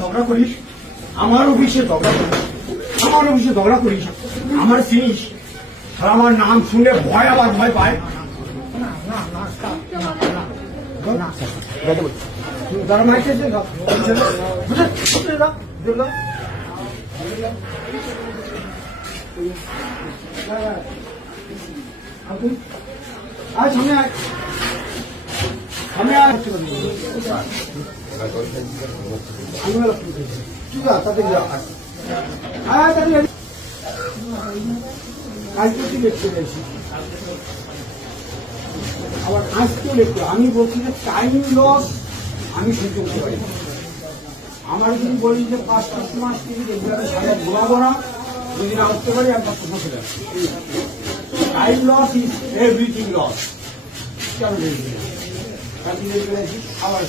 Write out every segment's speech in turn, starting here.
ঝগড়া করিস আমার অফিসে ঝগড়া করিস আমার চিনিস আমার নাম শুনে ভয় আবার ভয় পায় আবার আজকেও লিখতে আমি বলছি যে টাইম লস আমি সহ্য করতে পারি আমার যদি বলি যে 5-6 মাস থেকে এগুলো সারা ঘোরাবো না যদি না উঠতে পারি একবার সমস্যা যাচ্ছে time loss is everything loss আবার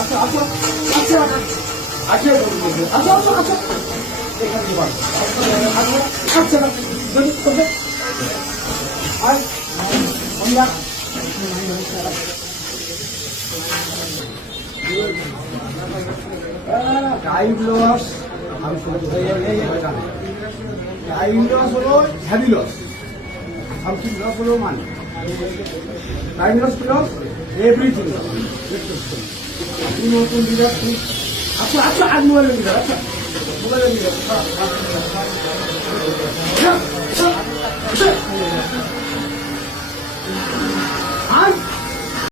আচ্ছা আচ্ছা আচ্ছা আচ্ছা আচ্ছা আচ্ছা আচ্ছা আচ্ছা যদি আর আমরা টাইম লস টাইম লস হলো হ্যাভি লস সামথিং লস হলো মানে time loss loss everything loss আপনি নতুন লিডার আচ্ছা আচ্ছা আজ মোবাইলের লিডার আচ্ছা মোবাইলের লিডার